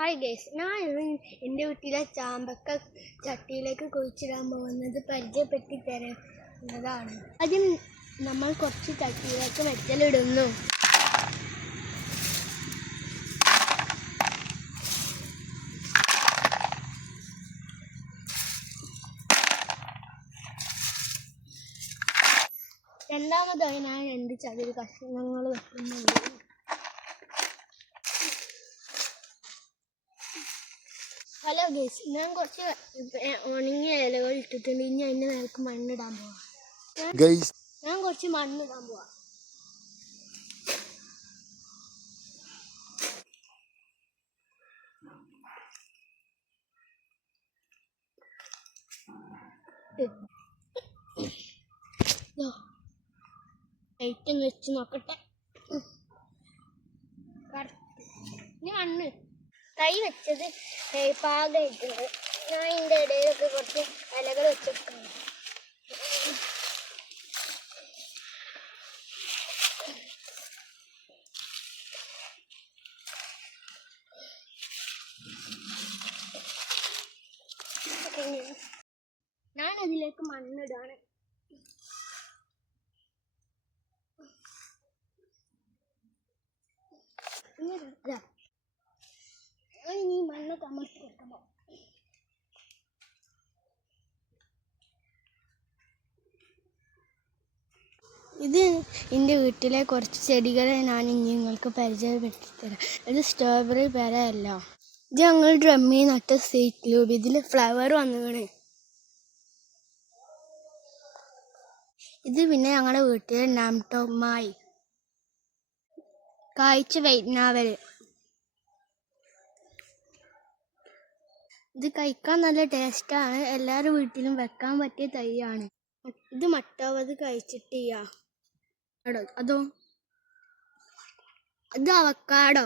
Hi guys, ഞാൻ എൻ്റെ വീട്ടിലെ ചാമ്പക്ക ചട്ടിയിലേക്ക് കുഴിച്ചിടാൻ പോകുന്നത് പരിചയപ്പെടുത്തി തരുന്നതാണ്. ആദ്യം നമ്മൾ കുറച്ച് ചട്ടിയിലേക്ക് വെറ്റലിടുന്നു. രണ്ടാമതായി ഞാൻ 2 ചകിരി കഷ്ണങ്ങൾ വെക്കുന്നുണ്ട്. ഹലോ ഗൈസ്, ഞാൻ കുറച്ച് ഉണങ്ങിയ ഇലകൾ ഇട്ടിട്ടുണ്ട്. ഇനി അതിൻ്റെ നേർക്ക് മണ്ണിടാൻ പോവാം. ഞാൻ കുറച്ച് മണ്ണിടാൻ പോവാം. ലൈറ്റ് വെച്ച് നോക്കട്ടെ. ഇനി മണ്ണ് തൈ വെച്ചത് പാകമായിട്ടുണ്ട്. ഞാൻ ഇതിൻ്റെ ഇടയിലൊക്കെ കുറച്ച് ഇലകൾ വെച്ചിട്ടുണ്ട്. ഞാൻ അതിലേക്ക് മണ്ണിടാണ്. ഇനി മണ്ണ് കമഴ്ത്തി വെക്കണം. ഇത് എൻ്റെ വീട്ടിലെ കുറച്ച് ചെടികളെ ഞാൻ ഇനി നിങ്ങൾക്ക് പരിചയപ്പെടുത്തി തരാം. ഇത് സ്ട്രോബെറി പേരയല്ല. ഇത് ഞങ്ങൾ ഡ്രമ്മിൽ നട്ട സീറ്റ് ട്യൂബ്. ഇതിൽ ഫ്ലവർ വന്നുകയാണ്. ഇത് പിന്നെ ഞങ്ങളുടെ വീട്ടിലെ നാംടോമായി കായ്ച്ച വൈറ്റ്നാവൽ. ഇത് കഴിക്കാൻ നല്ല ടേസ്റ്റാണ്. എല്ലാവരും വീട്ടിലും വെക്കാൻ പറ്റിയ തൈയാണ്. ഇത് മട്ടാവത് കഴിച്ചിട്ടില്ല. അതോ ഇത് അവക്കാടോ.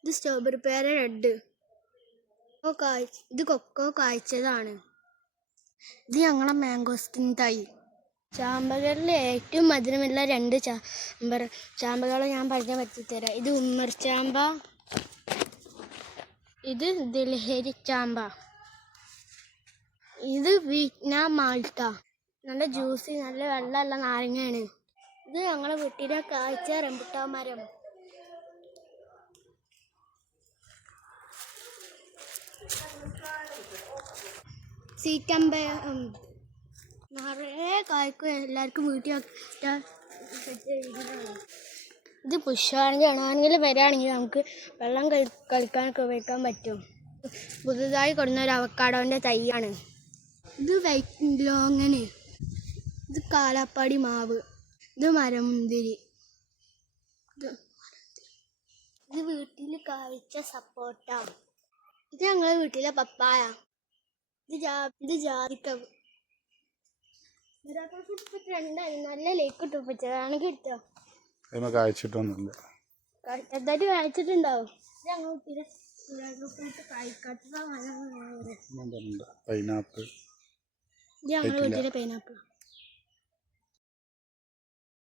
ഇത് സ്ട്രോബെറി പേര റെഡ്. ഇത് കൊക്കോ കായ്ച്ചതാണ്. ഇത് ഞങ്ങളെ മാംഗോസ്റ്റിൻ തൈ. ചാമ്പകളിൽ ഏറ്റവും മധുരമുള്ള 2 ചാമ്പകളെ ഞാൻ പരിചയപ്പെടുത്തി തരാം. ഇത് ഉമ്മർചാമ്പ, ഇത് ദിൽഹരി ചാമ്പ. ഇത് വിയറ്റ്നാം മാൾട്ട. നല്ല ജ്യൂസി, നല്ല വെള്ളമുള്ള നാരങ്ങയാണ്. ഇത് ഞങ്ങളുടെ വീട്ടിലെ കായ്ച്ച റംബുട്ടാൻ മരം. സീറ്റമ്പ നിറയെ കായ്ക്കും. എല്ലാവർക്കും വീട്ടിൽ. ഇത് പുഷ്പാണെങ്കിൽ വരികയാണെങ്കിൽ നമുക്ക് വെള്ളം കളിക്കാനൊക്കെ ഉപയോഗിക്കാൻ പറ്റും. പുതുതായി കൊടുന്ന ഒരു അവക്കാഡോൻ്റെ തൈയാണ്. ഇത് വൈറ്റ് ലോങ്ങന്. ഇത് കാലാപ്പാടി മാവ്. ഇത് മരമുന്തിരി. ഇത് വീട്ടിൽ കായ്ച്ച സപ്പോട്ട. ഇത് ഞങ്ങളെ വീട്ടിലെ പപ്പായ. ഇത് ജാതിക്ക. നല്ല ലേക്ക് ഇട്ടുപ്പിച്ചതാണെങ്കിൽ എടുത്തോ. കായ്ച്ചിട്ടൊന്നുമില്ല. എന്തായാലും കായ്ച്ചിട്ടുണ്ടാവും. ഞങ്ങൾ വീട്ടിലെ പൈനാപ്പിൾ. ഞങ്ങളുടെ വീട്ടിലെ പൈനാപ്പിൾ.